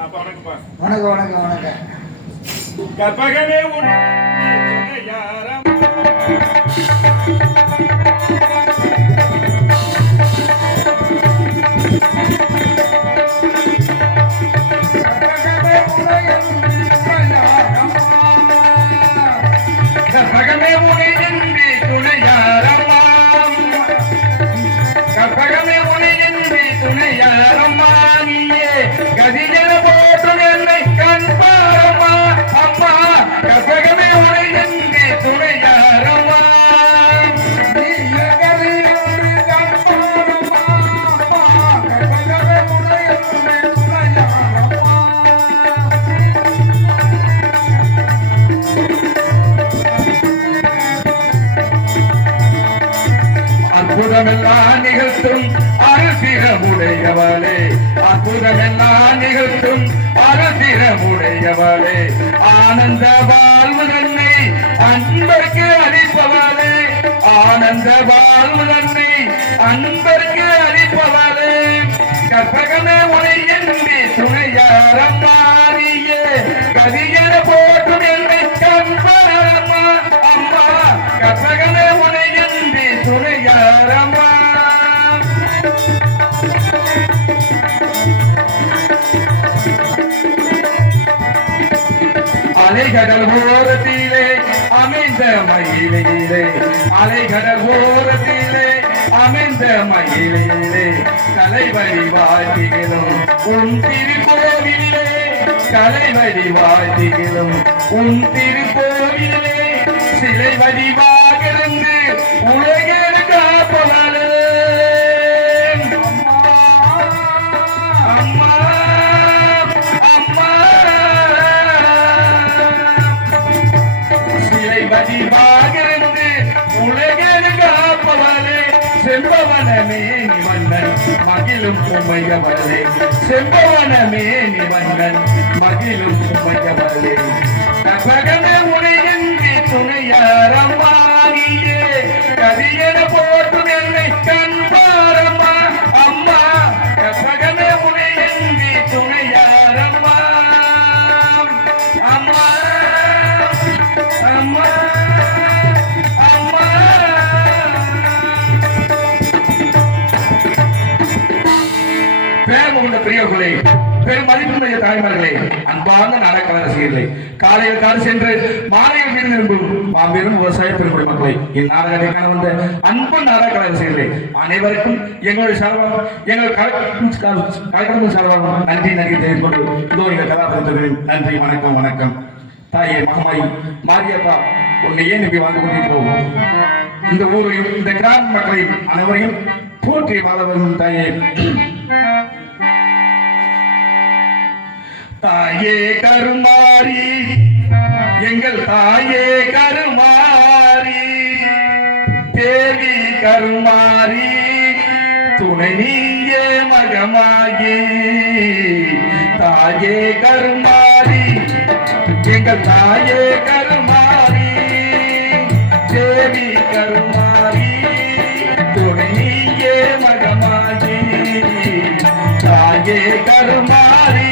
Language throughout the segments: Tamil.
வணக்கம் வணக்கம் வணக்கம். கற்பகமே யாரம் கற்பகமே உனை என்று துணையாரம்மா, கற்பகமே உனை என்று துணையாரம்மா, நீயே கதிஜன போட்டு என்னை கண்பாரம்மா அம்மா, கற்பகமே உனை என்று துணையாரம்மா, நீயே கதிஜன கண்பாரம்மா அம்மா, கற்பகமே உனை என்று துணையாரம்மா. அற்புதமெல்லாம் நிகழ்த்தும் அருசிரமுடையவளே, அற்புதமெல்லாம் நிகழ்த்தும் அருசிரமுடையவளே, ஆனந்த வாழ்வு தன்னை அன்பர்க்கு அளிப்பவளே, ஆனந்த வாழ்வு தன்னை அன்பர்க்கு அளிப்பவளே, கற்பகமே உனை என்று துணையாரம்மா, நீயே கதியன போற்றும் என்னை கண்பாரம்மா அம்மா, கற்பகமே உனை என்று துணையாரம்மா. அலைகடல் ஓரத்திலே அமைந்த மயிலையிலே, அலைகடல் ஓரத்திலே அமைந்த மயிலையிலே, கலைவழி வாழ்த்திகளும் உன் திருக்கோவிலே, கலைவழி வாழ்த்திகளும் உன் திருக்கோவிலே, சிலை வடிவாக இருந்து உலகில் காப்பவளே அம்மா அம்மா, சிலை வடிவாக இருந்து உலகில் காப்பவளே, செம்பவனமே நிவண்ணன் மகிழும் உமையவளே, செம்பவனமே நிவண்ணன் மகிழும் உமையவளே, கற்பகமே உனை என்று துணையாரம்மா, நீயே கதியன போற்றும் என்னை கண்பாரம்மா அம்மா, கற்பகமே உனை என்று துணையாரம்மா அம்மா அம்மா அம்மா. பேரமுள்ள பெரியவர்களே, பெரும் மதிப்புடைய தாய்மார்களே, அன்பார்ந்த நாடக ரசிகர்களே, காலையில் காடு சென்று மாலையில் வீடு திரும்பும் மாபெரும் விவசாய பெருமுறை மக்களை, இந்நாடகத்தை காண வந்த அன்பு நாடக ரசிகர்களே அனைவருக்கும் எங்களுடைய சார்பாக, எங்கள் கலைக்குழு சார்பாக நன்றி தெரிவித்துக் கொண்டு இதோ எங்கள் கதாபாத்திரத்திற்கு நன்றி. வணக்கம் வணக்கம். தாயே மகமாய் மாரியப்பா, உன்னை ஏன் இப்படி வாழ்ந்து கொண்டிருக்கிறோம், இந்த ஊரையும் இந்த கிராம மக்களையும் அனைவரையும் போற்றி வாழ வரும் தாயே. தாயே கருமாரி, எங்கள் தாயே கருமாரி, தேவி கருமாரி, துணை நீயே மகமாயி, தாயே கருமாரி, எங்கள் தாயே கருமாரி, தேவி கருமாரி, துணை நீயே மகமாயி, தாயே கருமாரி,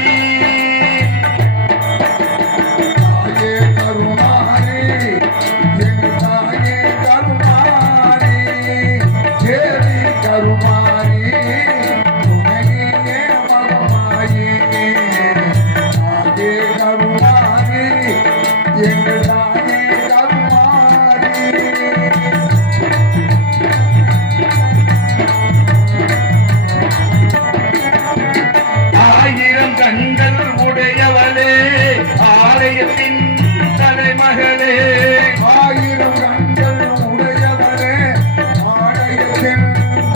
கண்கள் உடையவளே, ஆலயத்தின் தலைமகளே, ஆயிரம் கண்கள் உடையவளே, ஆலயத்தின்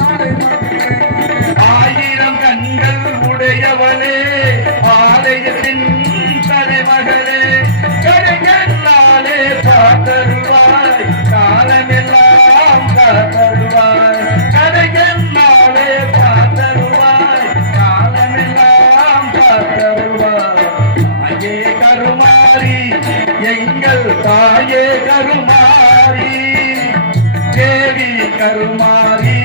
தலைமகளே, ஆயிரம் கண்கள் உடையவளே, ஆலயத்தின் தலைமகளே, கடைகண்ணாலே பார்த்தருவாய், காலமெல்லாம் காத்தருவாய், கடைகண்ணாலே பார்த்தருவாய், காலமெல்லாம் காத்தருவாய், தாயே கருமாரி, எங்கள் தாயே கருமாரி, தேவி கருமாரி,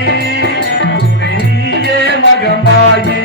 துணையே மகமாயி,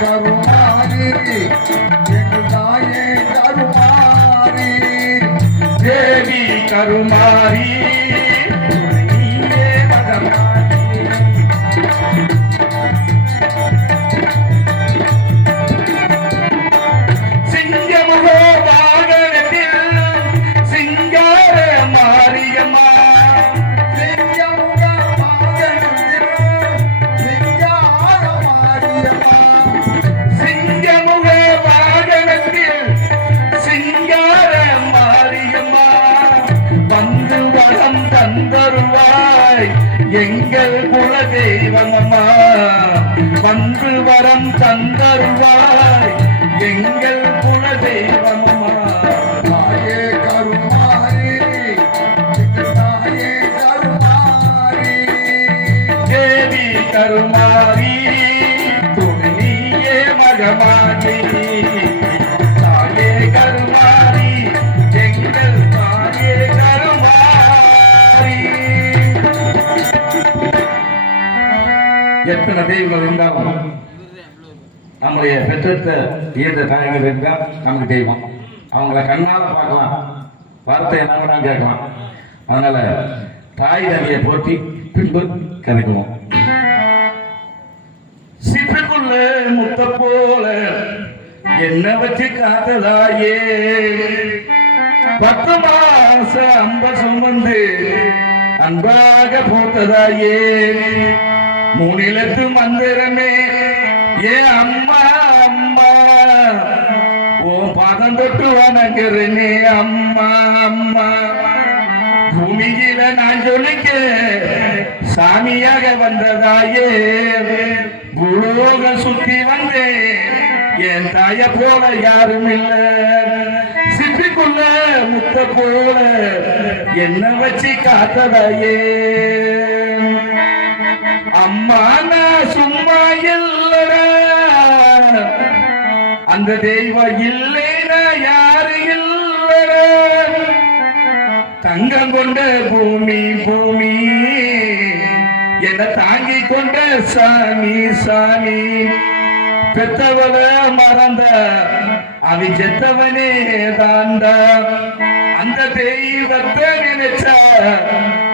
கருமாரி எங்கள் தாயே கருமாரி தேவி கருமாரி நீயே மகமாரி சிங்கமுக வாகனத்தில் சிங்கார மாரியம்மா சிங்கமுக வாகனத்தில் சிங்கார மாரியம்மா சிங்கமுக வாகனத்தில் சிங்கார மாரியம்மா வந்து வரம் தந்தருவாய் எங்கள் குல தெய்வமம்மா வந்து வரம் தந்தருவாய் எங்கள் குல தெய்வமம்மா தாயே கருமாரி எங்கள் தாயே கருமாரி தேவி கருமாரி துணை நீயே மகமாரி தாயே கருமாரி எங்கள் தாயே கருமாரி எத்தனை தெய்வங்கள் இருந்தாலும் நம்முடைய பெற்றெடுத்த ஈர்த்த தாய்கள் இருந்தால் நமக்கு தெய்வம் அவங்கள கண்ணால பார்க்கலாம் வார்த்தை என்ன வேணாலும் கேட்கலாம் அதனால தாய் தனியை போற்றி பின்பு கதைக்குவோம் சிற்றுக்குள்ள முத்த போல என்ன வச்சு காத்ததாயே 10 மாச அம்ப சுமந்து அன்பாக போத்ததாயே மூணிலத்து மந்திரமே ஏ அம்மா அம்மா ஓ பாதம் தொட்டு வணங்குறனே அம்மா அம்மா பூமியில நான் சொல்லிக்க சாமியாக வந்ததாயே பூலோகம் சுத்தி வந்தேன் என் தாய போல யாரும் இல்ல சிப்பிக்குள்ள முத்த போல என்ன வச்சு காத்ததாயே அம்மா நான் சும்மா இல்லடா அந்த தெய்வம் இல்லைனா யாரு இல்லடா தங்கம் கொண்ட பூமி பூமி என்ன தாங்கி கொண்ட சாமி சாமி பெத்தவள மறந்த அவி செத்தவனே தாண்டா அந்த தெய்வத்தை நினைச்சா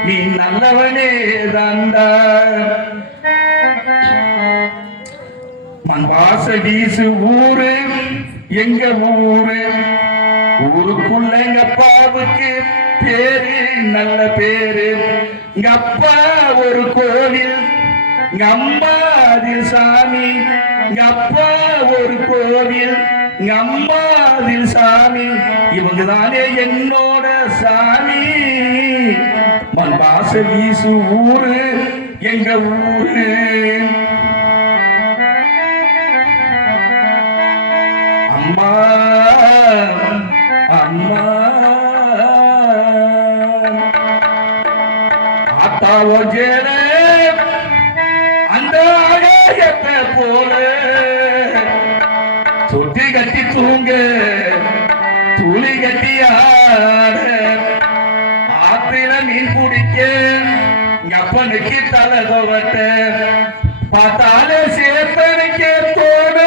நீ நல்லவனே தாண்டா மண் வாச வீசு ஊரு எங்க ஊரு ஊருக்குள்ள எங்க அப்பாவுக்கு பேரு நல்ல பேரு எங்க அப்பா ஒரு கோவில் எங்க அம்மா அதில் சாமி எங்க அப்பா ஒரு கோவில் எங்க அம்மா அதில் சாமி இவங்க தானே என்னோட சாமி மண் வாச வீசு ஊரு எங்க ஊரு அம்மா அம்மா ஆத்தாவோ ஜேல அந்த ஆகாயத்தை போல தொட்டி கட்டி தூங்க துளி கட்டி ஆட ஆத்திர மீன் பிடிக்க எங்க அப்பனுக்கு தலை தோவட்ட பார்த்தாலே சேத்தனுக்கே தோண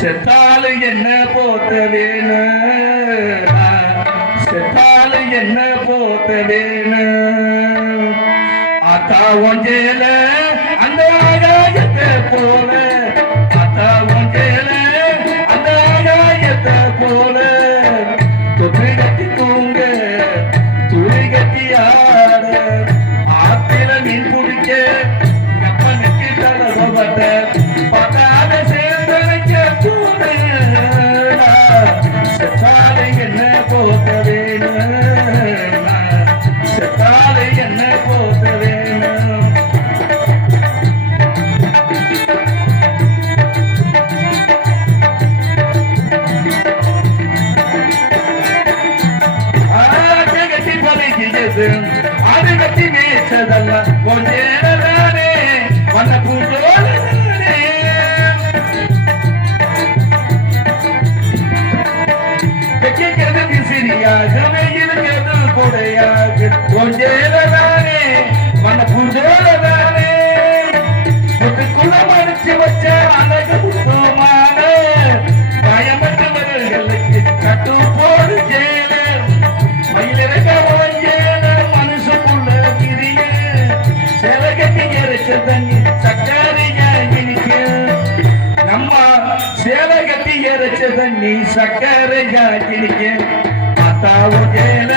செத்தாலு என்ன போத்த வேணு செத்தாலு என்ன போத்த வேணு ஆத்தா ஒஞ்சேல அந்த ஆகாயத்தை போல ஆத்தா ஒஞ்சேல அந்த ஆகாயத்தை போல தொற்று கட்டி தூங்க துளி கட்டி ஆட ஆத்தில மீன் பிடிக்க கப்பனுக்கு தலவட்ட பத்தாத சேர்ந்தனைக்க கூட செத்தாலை என்ன போத்த வேணும் செத்தாலை என்ன போத்த வேணும் கட்டி பழகியது அது கட்டி மேய்ச்சதல்ல கொஞ்சேரதானே வண்ண பூஞ்சோரதானே வெக்கிறது விசிறியாக வெயிலுங்கிறது கொடையாக கொஞ்சேரதானே வண்ண பூஞ்சோரதானே முட்டுக்குள்ள மடிச்சு அம்மா சேலை கட்டி எரிச்ச தண்ணி சக்கரையா கிணிக்க அத்தாவு கேல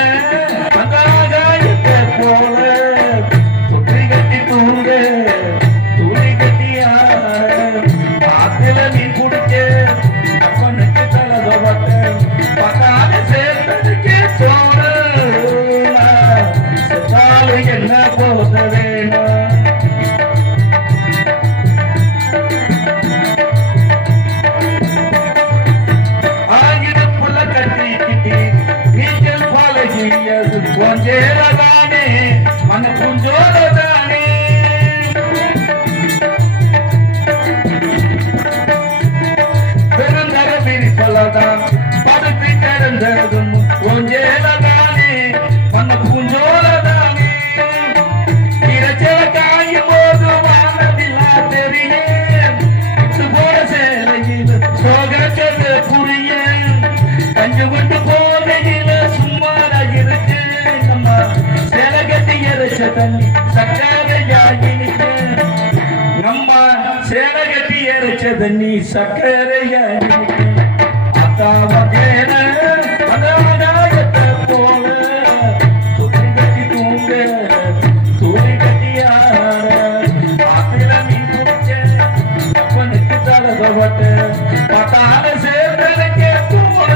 போல துணி கட்டி தூங்க துணி கட்டி ஆத்துல மீன் குடிக்க அப்பனுக்கு தலதோட்ட பத்தால சேர்த்ததுக்கு தோண செத்தாலு என்ன போத வேணும் கொஞ்சேரதானே மன குஞ்சோரதானே பெருந்தர பிரிப்பலதான் படுத்து கிடந்ததும் கொஞ்சேரதானே மன குஞ்சோரதானே இறைச்சல காயும் போது வானதில்லா தெரியே இது போல சேலையில் சோகச்சது புரிய கஞ்சு விட்டு போதையில சும்மாராகிருக்கு தண்ணி சக்கரையாகினிக்க நம்ம சேலை கட்டி எரிச்ச தண்ணி சக்கரையாகினிக்க அத்தாவகேன அதாயத்தை போல துணி கட்டி தூங்க துணி கட்டியார ஆத்தில மீன் குடிச்ச அப்பனுக்கு தலதவட்ட பத்தால சேர்ந்தனுக்கே தூண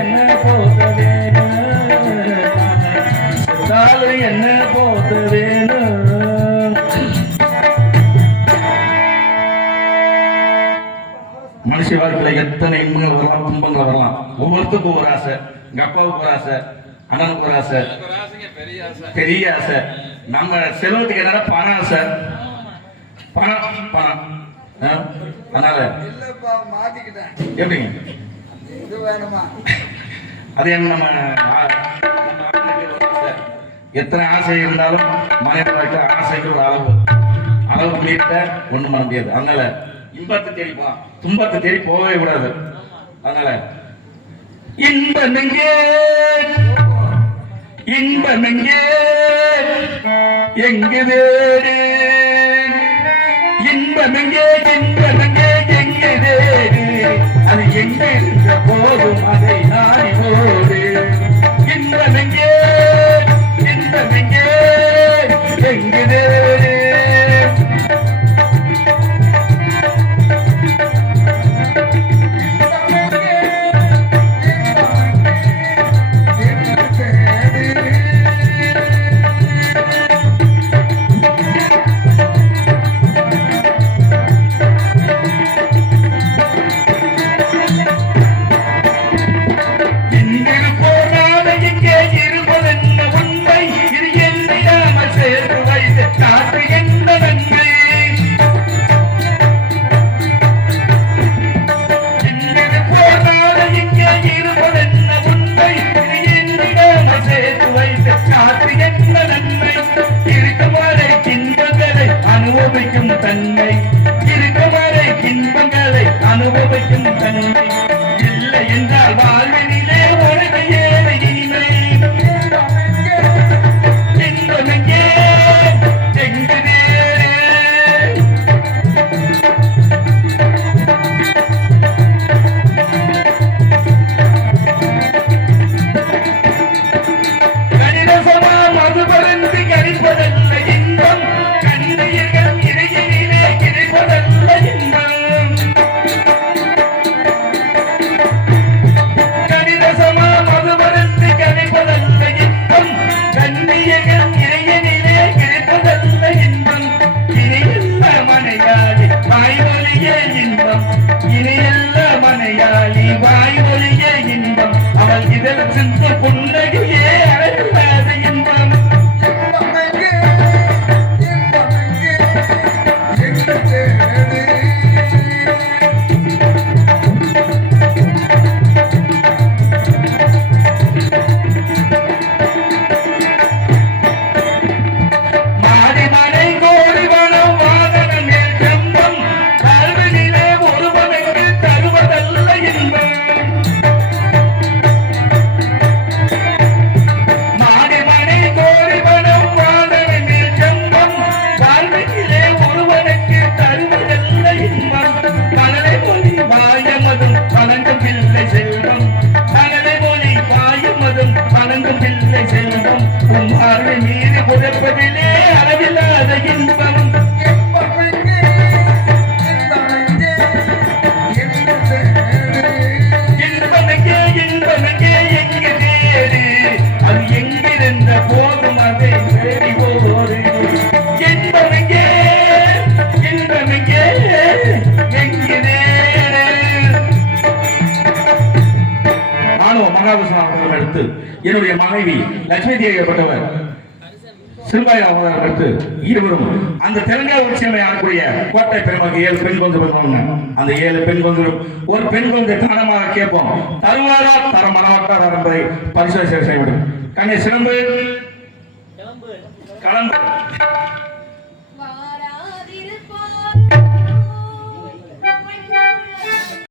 என்ன போதவே என்ன போத வேணும். மனுஷ வாழ்க்கையில எத்தனை இன்பங்கள் வரலாம் துன்பங்கள் வரலாம் ஒவ்வொருத்துக்கும் ஒரு ஆசை எங்க அப்பாவுக்கு ஒரு ஆசை அண்ணனுக்கு ஒரு ஆசை பெரிய ஆசை நம்ம செல்வத்துக்கு என்னன்னா பண ஆசை பணம் பணம் அதனால இல்லப்பா மாத்திக்கிட்டேன் எப்படிங்க இது வேணுமா அது என்ன நம்ம எத்தனை ஆசை இருந்தாலும் மனிதனுக்கு ஆசைக்கு ஒரு அளவு மீட்ட ஒண்ணும் பண்ண முடியாது. அதனால இன்பத்தை தேடிப்பா துன்பத்தை தேடி போகவே கூடாது. அதனால இன்பமெங்கே இன்பமெங்கே எங்கு வேறு இன்பமெங்கே இன்பமெங்கே எங்கு வேறு அது எங்கே இருந்த போதும் அதை நாடி போடு இன்பமெங்கே இன்பமெங்கே எங்கு வேறு தன்மை இருக்குமாறை இன்பங்களை அனுபவிக்கும் தன்மை இல்லை என்றால் வாழ்வினிலே உனக்கு ஏழை இனிமை இன்பமெங்கே எங்கு கணிதசமா மதுபருந்து கணிப்பதல்ல இன்பம் கணிதர்கள் இடையிலே கிடைப்பதல்ல இன்பம் கணித என்னுடைய மனைவி லட்சுமி தேவியப்பட்டவர் சிறுபாய் அவதாரம் எடுத்து இருவரும் அந்த தெலுங்கா உச்சியமை ஆகக்கூடிய கோட்டை பெருமக்கள் 7 பெண் குழந்தை பெறுவாங்க. அந்த 7 பெண் குழந்தைகளும் ஒரு பெண் குழந்தை தானமாக கேட்போம். தருவாரா தர மனமாட்டாரா என்பதை பரிசோதனை செய்ய வேண்டும். கண்ணை சிலம்பு கிளம்பு